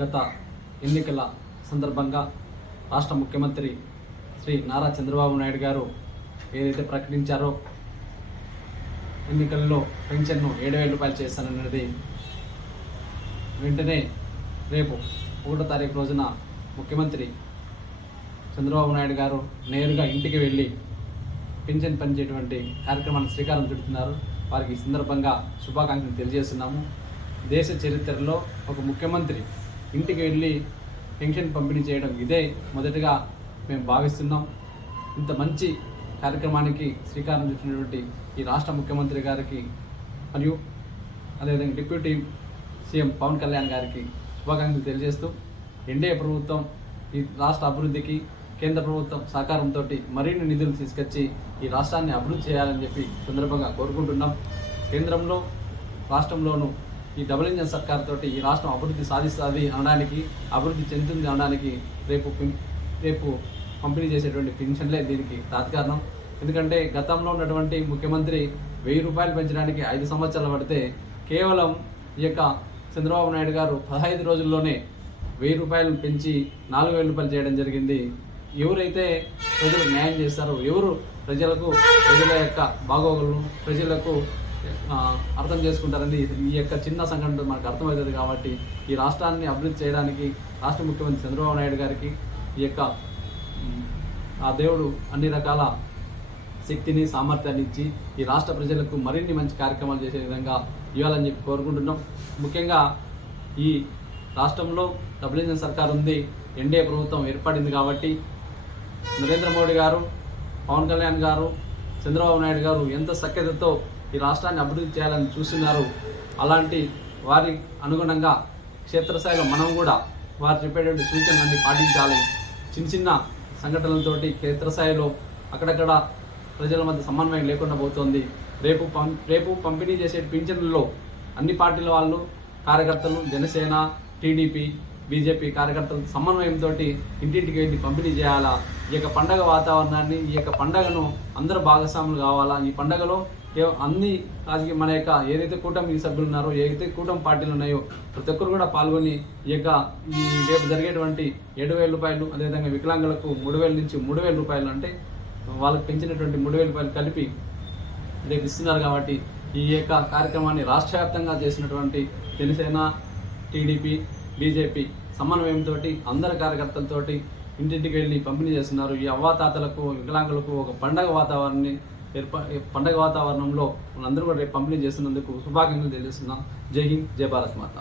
గత ఎన్నికల సందర్భంగా రాష్ట్ర ముఖ్యమంత్రి శ్రీ నారా చంద్రబాబు నాయుడు గారు ఏదైతే ప్రకటించారో ఎన్నికల్లో పెన్షన్ను 7,000 రూపాయలు చేస్తానన్నది వెంటనే రేపు 1వ తారీఖు రోజున ముఖ్యమంత్రి చంద్రబాబు నాయుడు గారు నేరుగా ఇంటికి వెళ్ళి పెన్షన్ పనిచేటువంటి కార్యక్రమానికి శ్రీకారం చుడుతున్నారు. వారికి ఈ సందర్భంగా శుభాకాంక్షలు తెలియజేస్తున్నాము. దేశ చరిత్రలో ఒక ముఖ్యమంత్రి ఇంటికి వెళ్ళి పెన్షన్ పంపిణీ చేయడం ఇదే మొదటిగా మేము భావిస్తున్నాం. ఇంత మంచి కార్యక్రమానికి శ్రీకారం చుట్టినటువంటి ఈ రాష్ట్ర ముఖ్యమంత్రి గారికి మరియు అదేవిధంగా డిప్యూటీ సీఎం పవన్ కళ్యాణ్ గారికి శుభాకాంక్షలు తెలియజేస్తూ ఎన్డీఏ ప్రభుత్వం ఈ రాష్ట్ర అభివృద్ధికి కేంద్ర ప్రభుత్వం సహకారంతో మరిన్ని నిధులు తీసుకొచ్చి ఈ రాష్ట్రాన్ని అభివృద్ధి చేయాలని చెప్పి సందర్భంగా కోరుకుంటున్నాం. కేంద్రంలో రాష్ట్రంలోనూ ఈ డబుల్ ఇంజన్ సర్కార్ తోటి ఈ రాష్ట్రం అభివృద్ధి సాధిస్తుంది అనడానికి, అభివృద్ధి చెందుతుంది అనడానికి రేపు పంపిణీ చేసేటువంటి పెన్షన్లే దీనికి తాత్కారణం. ఎందుకంటే గతంలో ఉన్నటువంటి ముఖ్యమంత్రి 1,000 రూపాయలు పెంచడానికి 5 సంవత్సరాలు పడితే కేవలం ఈ యొక్క చంద్రబాబు నాయుడు గారు 15 రోజుల్లోనే 1,000 రూపాయలు పెంచి 4,000 రూపాయలు చేయడం జరిగింది. ఎవరైతే ప్రజలకు న్యాయం చేస్తారో, ఎవరు ప్రజల యొక్క బాగోగులు ప్రజలకు అర్థం చేసుకుంటారని ఈ యొక్క చిన్న సంఘటన మనకు అర్థమవుతుంది. కాబట్టి ఈ రాష్ట్రాన్ని అభివృద్ధి చేయడానికి రాష్ట్ర ముఖ్యమంత్రి చంద్రబాబు నాయుడు గారికి ఈ యొక్క ఆ దేవుడు అన్ని రకాల శక్తిని సామర్థ్యాన్ని ఇచ్చి ఈ రాష్ట్ర ప్రజలకు మరిన్ని మంచి కార్యక్రమాలు చేసే విధంగా ఇవ్వాలని చెప్పి కోరుకుంటున్నాం. ముఖ్యంగా ఈ రాష్ట్రంలో డబుల్ ఇంజన్ సర్కార్ ఉంది, ఎన్డీఏ ప్రభుత్వం ఏర్పడింది. కాబట్టి నరేంద్ర మోడీ గారు, పవన్ కళ్యాణ్ గారు, చంద్రబాబు నాయుడు గారు ఎంత సఖ్యతతో ఈ రాష్ట్రాన్ని అభివృద్ధి చేయాలని చూస్తున్నారు. అలాంటి వారి అనుగుణంగా క్షేత్రస్థాయిలో మనం కూడా వారు చెప్పేటువంటి సూచనలన్నీ పాటించాలి. చిన్న సంఘటనలతోటి క్షేత్రస్థాయిలో అక్కడక్కడ ప్రజల మధ్య సమన్వయం లేకుండా పోతుంది. రేపు పంపిణీ చేసే పింఛన్లలో అన్ని పార్టీల వాళ్ళు, కార్యకర్తలు, జనసేన, టీడీపీ, బీజేపీ కార్యకర్తలు సమన్వయంతో ఇంటింటికి వెళ్ళి పంపిణీ చేయాలా. ఈ యొక్క పండగ వాతావరణాన్ని, ఈ యొక్క పండగను అందరూ భాగస్వాములు కావాలా. ఈ పండగలో అన్ని రాజకీయ మన యొక్క ఏదైతే కూటమి సభ్యులు ఉన్నారో, ఏదైతే కూటమి పార్టీలు ఉన్నాయో ప్రతి ఒక్కరు కూడా పాల్గొని ఈ రేపు జరిగేటువంటి 7,000 రూపాయలు, అదేవిధంగా వికలాంగులకు 3,000 నుంచి 3,000 రూపాయలు, అంటే వాళ్ళకి పెంచినటువంటి 3,000 రూపాయలు కలిపి రేపు ఇస్తున్నారు. కాబట్టి ఈ యొక్క కార్యక్రమాన్ని రాష్ట్ర వ్యాప్తంగా చేసినటువంటి జనసేన, టీడీపీ, బీజేపీ సమన్వయంతో అందరి కార్యకర్తలతోటి ఇంటింటికి వెళ్ళి పంపిణీ చేస్తున్నారు. ఈ అవ్వాతాతలకు, వికలాంగులకు ఒక పండగ వాతావరణంలో మనందరూ కూడా రేపు పంపిణీ చేస్తున్నందుకు శుభాకాంక్షలు తెలియజేస్తున్నాం. జై హింద్, జై భారత్ మాత.